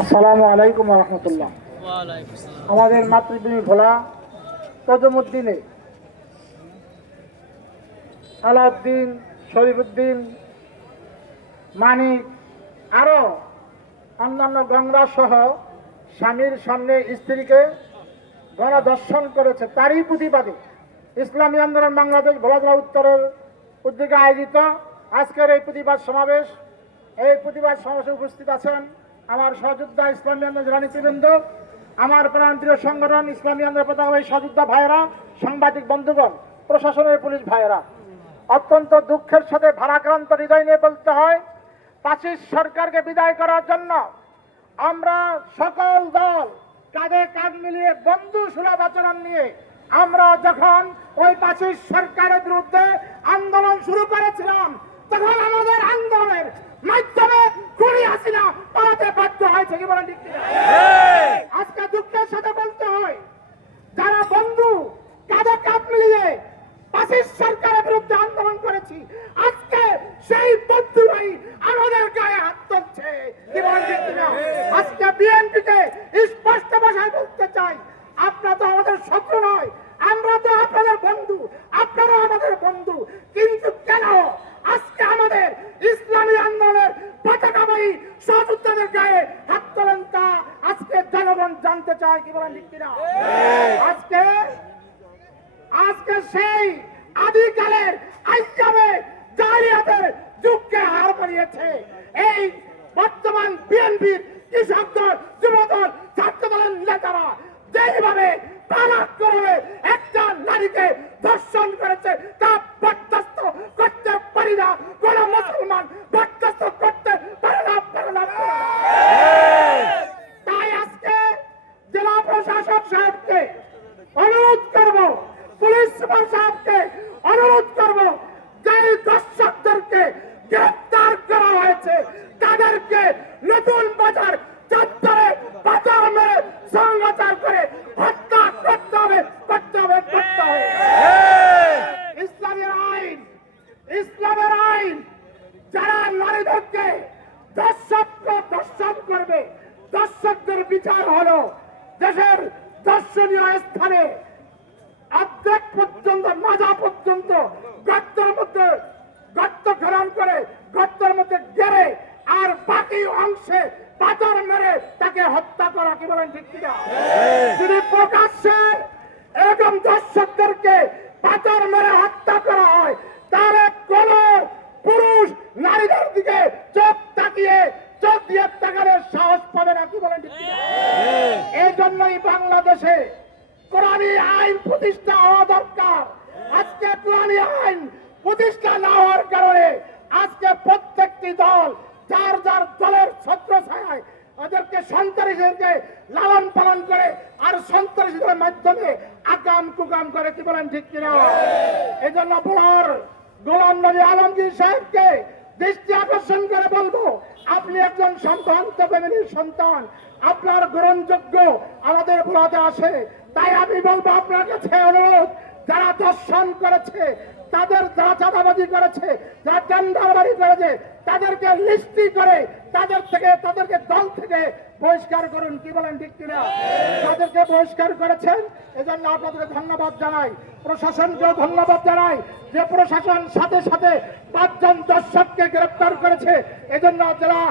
আসসালামু আলাইকুম রহমতুল্লাহ। আমাদের মাতৃভূমি ভোলা তজুমুদ্দিনে আলাউদ্দিন, শরীফুদ্দিন, মানিক আরো অন্যান্য গঙ্গা সহ স্বামীর সামনে স্ত্রীকে গণধর্ষণ করেছে। তারই প্রতিবাদে ইসলামী আন্দোলন বাংলাদেশ ভোলা জেলা উত্তরের উদ্যোগে আয়োজিত আজকের এই প্রতিবাদ সমাবেশ। এই প্রতিবাদ সমাবেশে উপস্থিত আছেন আমার সহযোদ্ধা ইসলামী আন্দোলন রাজনীতিবৃন্দ, আমার প্রাণপ্রিয় সংগঠন ইসলামী আন্দোলন পতাকাবাহী সহযোদ্ধা ভাইয়েরা, সাংবাদিক বন্ধুগণ, প্রশাসনের পুলিশ ভাইয়েরা। অত্যন্ত দুঃখের সাথে ভারাক্রান্ত হৃদয় নিয়ে বলতে হয়, ফ্যাসিস্ট সরকারকে বিদায় করার জন্য আমরা সকল দল কাঁধে কাঁধ মিলিয়ে বন্ধু সুলভ আচরণ নিয়ে আমরা যখন ওই ফ্যাসিস্ট সরকারের বিরুদ্ধে আন্দোলন শুরু করেছিলাম, তখন আমাদের আন্দোলনের মাধ্যমে খুনি হাসিনা পালাতে বাধ্য হয়েছে। কি বলেন? ঠিক কিনা? আজকে দুঃখের সাথে বলতে হয়, যারা বন্ধু কাঁধে কাঁধ মিলিয়ে ফ্যাসিস্ট সরকারের বিরুদ্ধে আন্দোলন করেছি, আজকে সেই বন্ধুরাই আমাদের গায়ে হাত তুলছে। কি বলেন? ঠিক কিনা? আজকে বিএনপিকে স্পষ্ট ভাষায় বলতে চাই, আপনারা তো আমাদের শত্রু নয়, আমরা তো আপনাদের বন্ধু, আপনারা আমাদের বন্ধু। কিন্তু কেন আজকে আমাদের ইসলামী আন্দোলনের পতাকাবাহী সহযোদ্ধাদের গায়ে হাত তোলেন, তা আজকে জনগণ জানতে চায়। কি বলেন? ঠিক কিনা? আজকে সেই আদিকালের আইয়ামে জালিয়াতের যুগকে হার মানিয়েছে এই বর্তমান বিএনপির কৃষক দল, যুবদল, ছাত্র দলের নেতারা যেইভাবে পালাক্রমে একটা নারীকে ধর্ষণ করেছে, তা বরদাস্ত করতে পারি না। কোন মুসলমান বরদাস্ত করতে পারে না। তাই আজকে জেলা প্রশাসক সাহেবকে অনুরোধ করব, পুলিশ সুপার সাহেবকে অনুরোধ করব, যে দর্শকদেরকে গ্রেফতার করা হয়েছে তাদেরকে নতুন বাজার চত্বরে পাচার মেরে সংঘাচার করে হত্যা করতে হবে। ইসলামের আইন যারা নারীদেরকে দর্শন করবে, দর্শকদের বিচার হলো দেশের দর্শনীয় স্থানে অর্ধেক পর্যন্ত, মাজা পর্যন্ত গর্তের মধ্যে গর্ত খনন করে গর্তের মধ্যে গেড়ে আর বাকি অংশে পাথর মেরে তাকে হত্যা করা। কি বলেন? ঠিক কিনা? যদি প্রকাশ্যে এরকম দর্শকদেরকে পাথর মেরে হত্যা করা হয়, তাহলে কোন পুরুষ নারীদের দিকে চোখ দিয়ে তাকানোর সাহস পাবে না। কি বলেন? ঠিক কিনা? এই জন্যই বাংলাদেশে কোরআনী আইন প্রতিষ্ঠা হওয়া দরকার। আজকে কোরআনী আইন প্রতিষ্ঠা না হওয়ার কারণে আজকে প্রত্যেকটি দল যার যার দলের ছত্র ছায়ায় ওদেরকে সন্ত্রাসীদেরকে লালন পালন করে আর সন্ত্রাসীদের মাধ্যমে আকাম কুকাম করে। কি বলেন? ঠিক কিনা? এই জন্য বলার গোলাম নবী আলমগীর সাহেবকে দৃষ্টি আকর্ষণ করে বলবো, আপনি একজন সম্ভ্রান্ত ফ্যামিলির সন্তান, আপনার গ্রহণযোগ্য আমাদের বলাতে আসে। তাই আমি বলবো আপনার কাছে অনুরোধ, যারা দর্শন করেছে, তাদের যারা চাঁদাবাজি করেছে, যারা টেন্ডারবাজি করেছে, তাদেরকে লিস্টি করে তাদেরকে দল থেকে বহিষ্কার করুন। কি বলেন? ঠিক কিনা? তাদেরকে বহিষ্কার করেছেন, এজন্য আপনাদেরকে ধন্যবাদ জানাই। প্রশাসনকেও ধন্যবাদ জানাই যে প্রশাসন সাথে সাথে 5 জন দর্শককে গ্রেফতার করেছে। এজন্য জেলা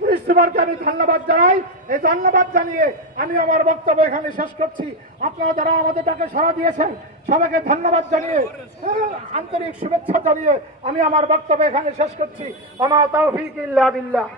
পুলিশ সুপারকে আমি ধন্যবাদ জানাই। এই ধন্যবাদ জানিয়ে আমি আমার বক্তব্য এখানে শেষ করছি। আপনারা যারা আমাদের ডাকে সাড়া দিয়েছেন সবাইকে ধন্যবাদ জানিয়ে, আন্তরিক শুভেচ্ছা জানিয়ে আমি আমার বক্তব্য এখানে শেষ করছি। ওমা তাওফীক ইল্লা বিল্লাহ।